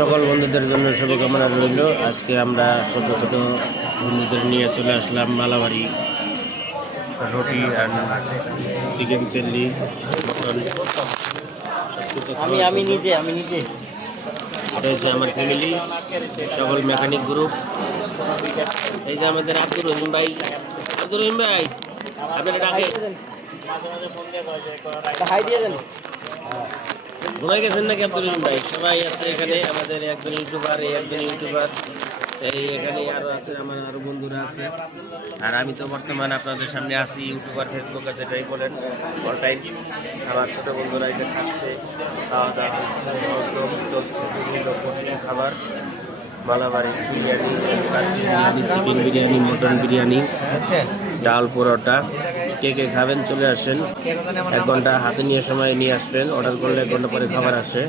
সকল বন্ধুদের জন্য শুভকামনা রইল। আজকে আমরা ছোট ছোট বন্ধুদের নিয়ে চলে আসলাম মালাবাড়ি। রুটি আর চিকেন চিল্লি, মটন আমি নিজে এটা হচ্ছে আমার ফ্যামিলি, সকল মেকানিক গ্রুপ। এই যে আমাদের আব্দুর রহিম ভাই, আপনারা ডাকে হাই দিয়ে দেন। ঘুমাই গেছেন নাকি আব্দুর রহিম ভাই? সবাই আছে এখানে, আমাদের একজন ইউটিউবার, এই এখানে আরো আছে, আমার আরো বন্ধুরা আছে। আর আমি তো বর্তমান আপনাদের সামনে আছি, ইউটিউবার, ফেসবুকে যেটাই বলেন, অল টাইম। আমার ছোট বন্ধুরা এই যে খাচ্ছে, খাওয়া দাওয়া হচ্ছে, একদম চলছে কঠিন খাবার। মালাবাড়ি বিরিয়ানি, চিকেন বিরিয়ানি, মটন বিরিয়ানি, ডাল, পরোটা। কে কে খাবেন চলে আসেন। 1 ঘন্টা হাতে নিয়ে সময় নিয়ে আসবেন, অর্ডার করলে 1 ঘন্টা পরে খাবার আসে।